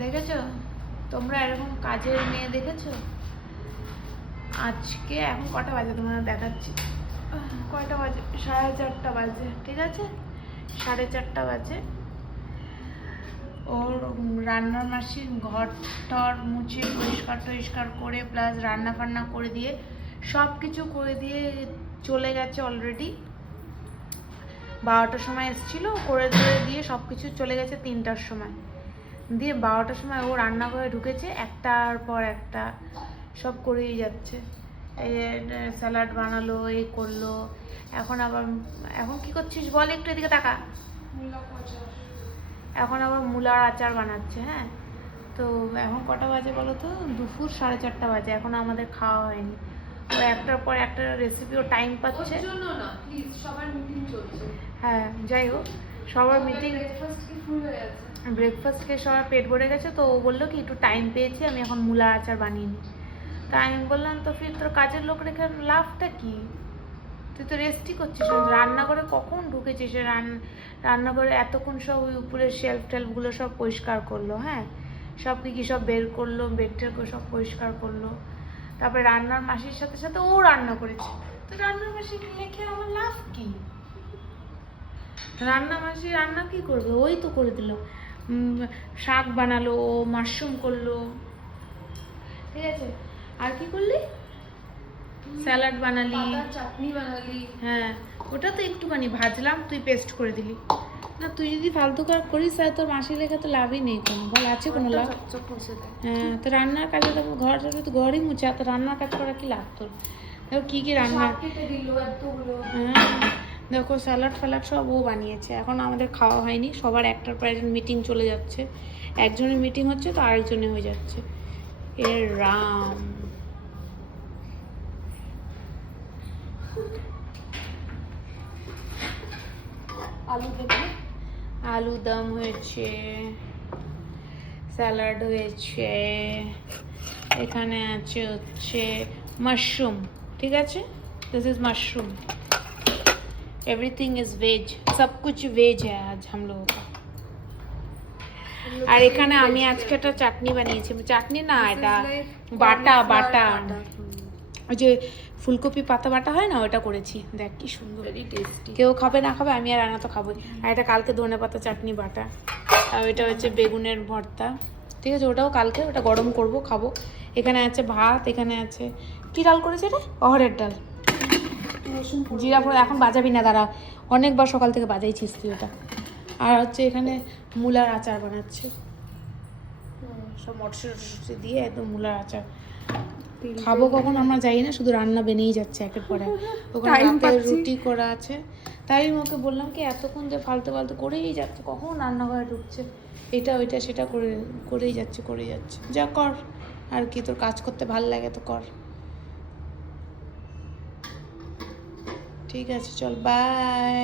দেখেছো তোমরা এরকম কাজের মেয়ে দেখেছো? আজকে এখন কটা বাজে তোমরা দেখাচ্ছি। কয়টা বাজে? 4:30 বাজে। ঠিক আছে, 4:30 বাজে। ওর রান্নার মাসির ঘর টর মুছে পরিষ্কার টরিষ্কার করে প্লাস রান্না ফান্না করে দিয়ে সব কিছু করে দিয়ে চলে গেছে অলরেডি। 12টার সময় এসেছিলো, করে দিয়ে সব কিছু চলে গেছে 3টার সময়। দিয়ে 12টার সময় ও রান্নাঘরে ঢুকেছে, একটার পর একটা সব করেই যাচ্ছে। এই স্যালাড বানালো, এই করলো। এখন কি করছিস বল, একটু এদিকে তাকা। এখন আবার মূলার আচার বানাচ্ছে। হ্যাঁ, তো এখন কটা বাজে বলো তো? দুপুর 4:30 বাজে। এখন আমাদের খাওয়া হয়নি। ও একটার পর একটা রেসিপি ও টাইম পাচ্ছে। হ্যাঁ, যাই হোক, সবার মিটিং, ব্রেকফাস্ট খেয়ে সবার পেট ভরে গেছে। তো ও বললো কি একটু টাইম পেয়েছি, আমি এখন মূলার আচার বানিয়ে নিই। তা আমি বললাম তো ফির তোর কাজের লোক রেখে লাভটা কি? তুই তো রেস্টই করছিস। রান্নাঘরে কখন ঢুকেছিস? রান্নাঘরে এতক্ষণ সব ওই উপরের শেলফ টেলফগুলো সব পরিষ্কার করলো। হ্যাঁ, সব কি সব বের করলো, বেডটের সব পরিষ্কার করলো। তারপরে রান্নার মাসির সাথে সাথে ও রান্না করেছে। তো রান্নার মাসি রেখে আমার লাভ কি? রান্না মাসি রান্না কি করবে? ওই তো করে দিল। শাক বানালো, মাশরুম করলো। ঠিক আছে, আর কি করলি? স্যালাড বানালি, চাটনি বানালি। হ্যাঁ, ওটা তো একটুখানি ভাজলাম, তুই পেস্ট করে দিলি। না, তুই যদি ফালতু কাজ করিস তাহলে তোর মাসি লেখা তো লাভই নেই কোনো। বল, আছে কোনো লাভ? হ্যাঁ, তো রান্নার কাজে তো ঘর তো ঘরই মুছে, তো রান্নার কাজ করা কি লাভ তোর? দেখো কি কি রান্না। হ্যাঁ, দেখো স্যালাড ফ্যালাড সব ও বানিয়েছে। এখন আমাদের খাওয়া হয়নি, সবার একটার পর একজন মিটিং চলে যাচ্ছে। একজনের মিটিং হচ্ছে তো আরেকজনে হয়ে যাচ্ছে। এর রাম। আলু দম হয়েছে, স্যালাড হয়েছে, এখানে আছে হচ্ছে মাশরুম। ঠিক আছে, this is mushroom. Everything is veg, सब कुछ वेज है आज हम लोगों का। আর এখানে আমি আজকে একটা চাটনি বানিয়েছি। চাটনি না, এটা বাটা ওই যে ফুলকপি পাতা বাটা হয় না, ওটা করেছি। দেখ কি সুন্দর, ভেরি টেস্টি। কেউ খাবে না খাবে, আমি আর রানা তো খাবোই। আর এটা কালকে ধনে পাতা চাটনি বাটা। আর ওইটা হচ্ছে বেগুনের ভর্তা। ঠিক আছে, ওটাও কালকে, ওটা গরম করব, খাবো। এখানে আছে ভাত, এখানে আছে কি ডাল করেছে এটা? অহরের ডাল, জিরা ফোড়ন। এখন বাজাবি না, দাঁড়া, অনেকবার সকাল থেকে বাজাইছিস তুই ওটা। আর হচ্ছে এখানে মূলার আচার বানাচ্ছে, সব মটরশুঁটি দিয়ে একদম মূলার আচার। খাবো কখন আমরা যাই না, শুধু রান্না বেনেই যাচ্ছে একের পর এক। ওখানে রাতে রুটি করা আছে। তাই আমি ওকে বললাম কি এতক্ষণ যে ফালতু ফালতু করেই যাচ্ছে, কখন রান্নাঘরে ঢুকছে, এটা ওইটা সেটা করেই যাচ্ছে। যা কর, আর কি, তোর কাজ করতে ভাল লাগে তো কর। ঠিক আছে, চল, বাই।